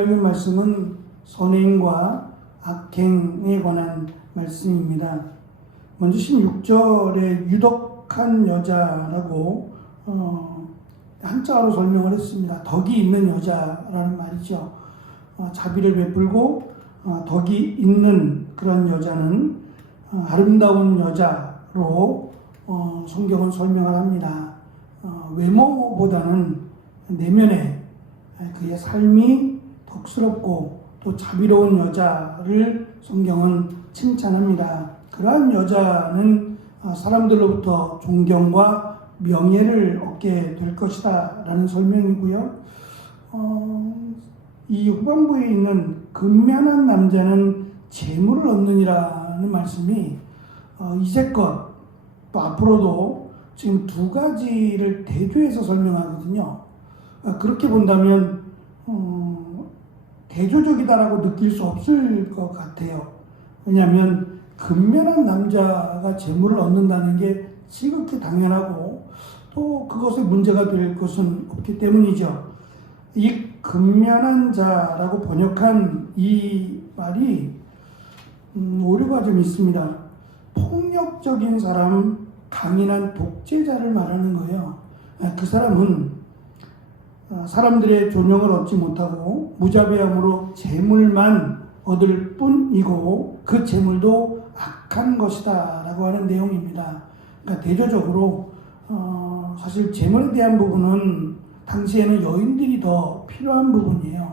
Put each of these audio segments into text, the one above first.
우리가 읽은 말씀은 선행과 악행에 관한 말씀입니다. 먼저 16절에 유덕한 여자라고 한자어로 설명을 했습니다. 덕이 있는 여자라는 말이죠. 자비를 베풀고 덕이 있는 그런 여자는 아름다운 여자로 성경은 설명을 합니다. 외모보다는 내면에 그의 삶이 덕스럽고 또 자비로운 여자를 성경은 칭찬합니다. 그러한 여자는 사람들로부터 존경과 명예를 얻게 될 것이다 라는 설명이고요. 이 후반부에 있는 근면한 남자는 재물을 얻느니라는 말씀이 이제껏 또 앞으로도 지금 두 가지를 대조해서 설명하거든요. 그렇게 본다면 대조적이다라고 느낄 수 없을 것 같아요. 왜냐하면 근면한 남자가 재물을 얻는다는 게 지극히 당연하고 또 그것에 문제가 될 것은 없기 때문이죠. 이 근면한 자라고 번역한 이 말이 오류가 좀 있습니다. 폭력적인 사람, 강인한 독재자를 말하는 거예요. 그 사람은 사람들의 존경을 얻지 못하고 무자비함으로 재물만 얻을 뿐이고 그 재물도 악한 것이다 라고 하는 내용입니다. 그러니까 대조적으로 사실 재물에 대한 부분은 당시에는 여인들이 더 필요한 부분이에요.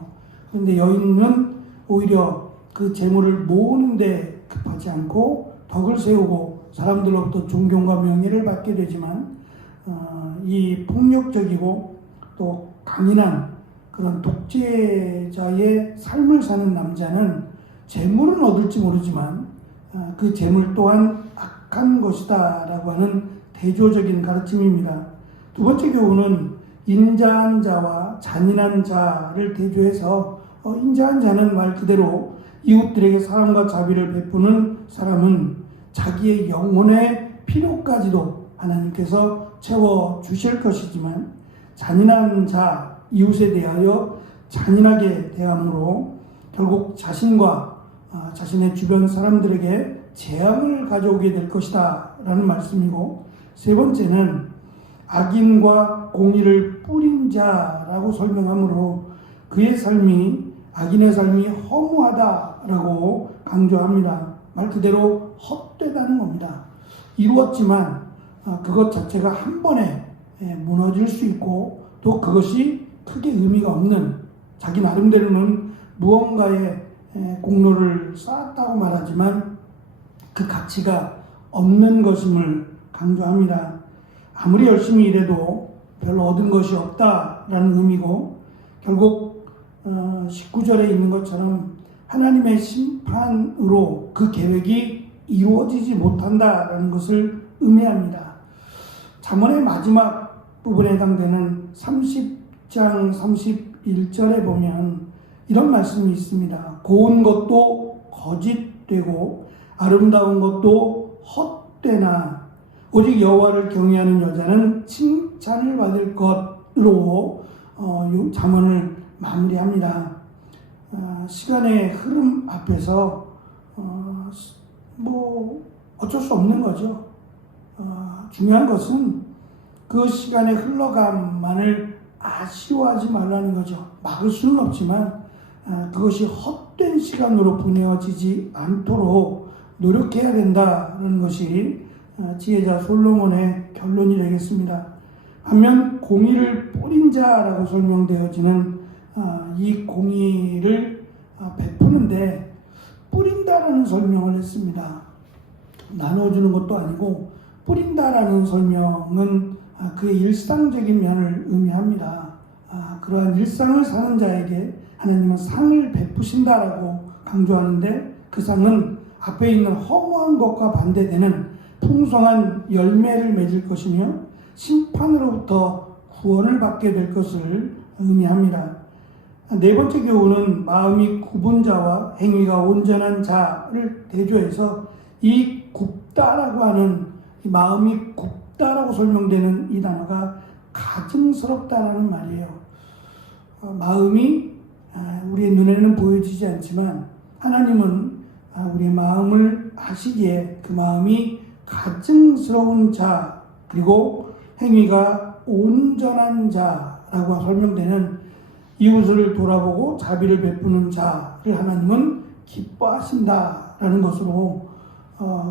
그런데 여인은 오히려 그 재물을 모으는데 급하지 않고 덕을 세우고 사람들로부터 존경과 명예를 받게 되지만 이 폭력적이고 또 강인한 그런 독재자의 삶을 사는 남자는 재물은 얻을지 모르지만 그 재물 또한 악한 것이다 라고 하는 대조적인 가르침입니다. 두 번째 교훈은 인자한 자와 잔인한 자를 대조해서 인자한 자는 말 그대로 이웃들에게 사랑과 자비를 베푸는 사람은 자기의 영혼의 필요까지도 하나님께서 채워주실 것이지만 잔인한 자, 이웃에 대하여 잔인하게 대함으로 결국 자신과 자신의 주변 사람들에게 재앙을 가져오게 될 것이다 라는 말씀이고, 세 번째는 악인과 공의를 뿌린 자라고 설명하므로 그의 삶이 악인의 삶이 허무하다라고 강조합니다. 말 그대로 헛되다는 겁니다. 이루었지만 그것 자체가 한 번에 무너질 수 있고 또 그것이 크게 의미가 없는, 자기 나름대로는 무언가의 공로를 쌓았다고 말하지만 그 가치가 없는 것임을 강조합니다. 아무리 열심히 일해도 별로 얻은 것이 없다라는 의미고, 결국 19절에 있는 것처럼 하나님의 심판으로 그 계획이 이루어지지 못한다라는 것을 의미합니다. 잠언의 마지막 부분에 해당되는 30장 31절에 보면 이런 말씀이 있습니다. 고운 것도 거짓되고 아름다운 것도 헛되나 오직 여호와를 경외하는 여자는 칭찬을 받을 것으로 잠언을 마무리합니다. 시간의 흐름 앞에서 어쩔 수 없는 거죠. 중요한 것은 그 시간의 흘러감만을 아쉬워하지 말라는 거죠. 막을 수는 없지만 그것이 헛된 시간으로 보내어지지 않도록 노력해야 된다는 것이 지혜자 솔로몬의 결론이 되겠습니다. 반면 공의를 뿌린 자라고 설명되어지는 이 공의를 베푸는데 뿌린다라는 설명을 했습니다. 나눠주는 것도 아니고 뿌린다라는 설명은 그의 일상적인 면을 의미합니다. 그러한 일상을 사는 자에게 하나님은 상을 베푸신다라고 강조하는데 그 상은 앞에 있는 허무한 것과 반대되는 풍성한 열매를 맺을 것이며 심판으로부터 구원을 받게 될 것을 의미합니다. 네 번째 교훈은 마음이 굽은 자와 행위가 온전한 자를 대조해서 이 굽다라고 하는 이 마음이 굽다라고 설명되는 이 단어가 가증스럽다라는 말이에요. 마음이 우리의 눈에는 보여지지 않지만 하나님은 우리의 마음을 아시기에 그 마음이 가증스러운 자 그리고 행위가 온전한 자라고 설명되는 이웃을 돌아보고 자비를 베푸는 자를 하나님은 기뻐하신다라는 것으로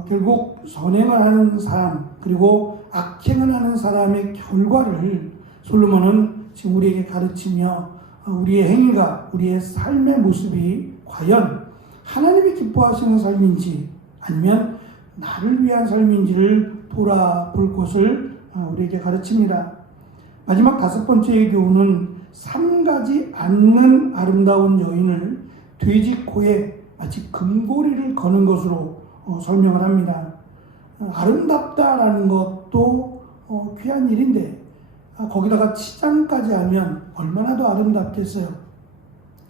결국 선행을 하는 사람 그리고 악행을 하는 사람의 결과를 솔로몬은 지금 우리에게 가르치며 우리의 행위가 우리의 삶의 모습이 과연 하나님이 기뻐하시는 삶인지 아니면 나를 위한 삶인지를 돌아볼 것을 우리에게 가르칩니다. 마지막 5번째의 교훈은 3가지 않는 아름다운 여인을 돼지 코에 마치 금고리를 거는 것으로 설명을 합니다. 아름답다라는 것도 귀한 일인데 거기다가 치장까지 하면 얼마나 더 아름답겠어요.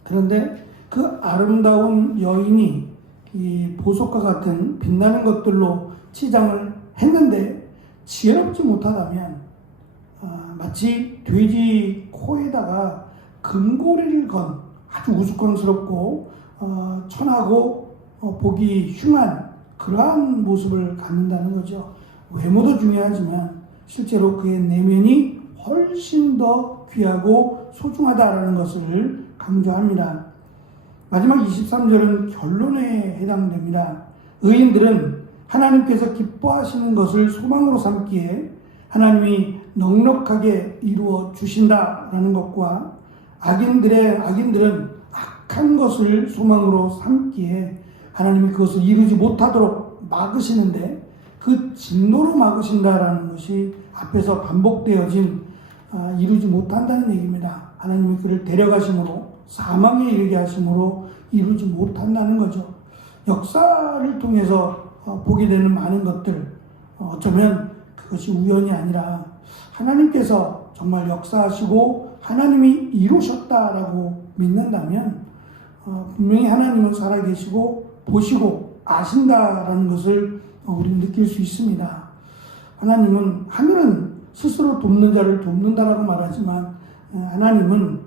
그런데 그 아름다운 여인이 이 보석과 같은 빛나는 것들로 치장을 했는데 지혜롭지 못하다면 마치 돼지 코에다가 금고리를 건 아주 우스꽝스럽고 천하고 보기 흉한 그러한 모습을 갖는다는 거죠. 외모도 중요하지만 실제로 그의 내면이 훨씬 더 귀하고 소중하다라는 것을 강조합니다. 마지막 23절은 결론에 해당됩니다. 의인들은 하나님께서 기뻐하시는 것을 소망으로 삼기에 하나님이 넉넉하게 이루어 주신다라는 것과 악인들은 악한 것을 소망으로 삼기에 하나님이 그것을 이루지 못하도록 막으시는데 그 진노로 막으신다라는 것이 앞에서 반복되어진 이루지 못한다는 얘기입니다. 하나님이 그를 데려가심으로 사망에 이르게 하심으로 이루지 못한다는 거죠. 역사를 통해서 보게 되는 많은 것들 어쩌면 그것이 우연이 아니라 하나님께서 정말 역사하시고 하나님이 이루셨다라고 믿는다면 분명히 하나님은 살아계시고 보시고 아신다라는 것을 우리는 느낄 수 있습니다. 하늘은 스스로 돕는 자를 돕는다라고 말하지만 하나님은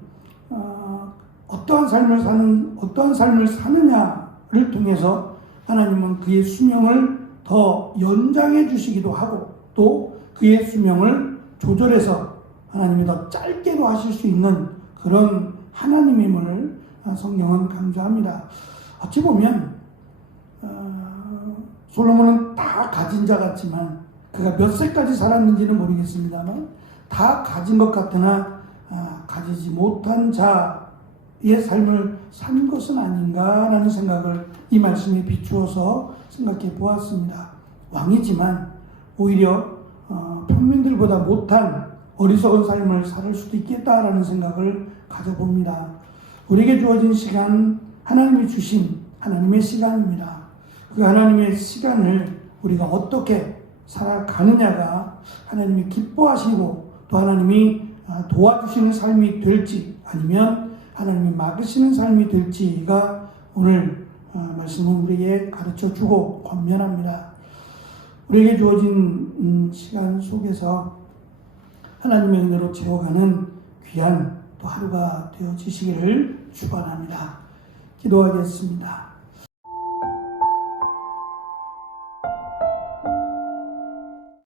어떠한 삶을 사느냐를 통해서 하나님은 그의 수명을 더 연장해 주시기도 하고 또 그의 수명을 조절해서 하나님이 더 짧게도 하실 수 있는 그런 하나님임을 성경은 강조합니다. 어찌 보면 솔로몬은 다 가진 자 같지만 그가 몇 세까지 살았는지는 모르겠습니다만 다 가진 것 같으나 가지지 못한 자의 삶을 산 것은 아닌가라는 생각을 이 말씀에 비추어서 생각해 보았습니다. 왕이지만 오히려 평민들보다 못한 어리석은 삶을 살 수도 있겠다라는 생각을 가져봅니다. 우리에게 주어진 시간, 하나님이 주신 하나님의 시간입니다. 그 하나님의 시간을 우리가 어떻게 살아가느냐가 하나님이 기뻐하시고 또 하나님이 도와주시는 삶이 될지 아니면 하나님이 막으시는 삶이 될지가 오늘 말씀은 우리에게 가르쳐주고 권면합니다. 우리에게 주어진 시간 속에서 하나님의 은혜로 채워가는 귀한 또 하루가 되어지시기를 축원합니다. 기도하겠습니다.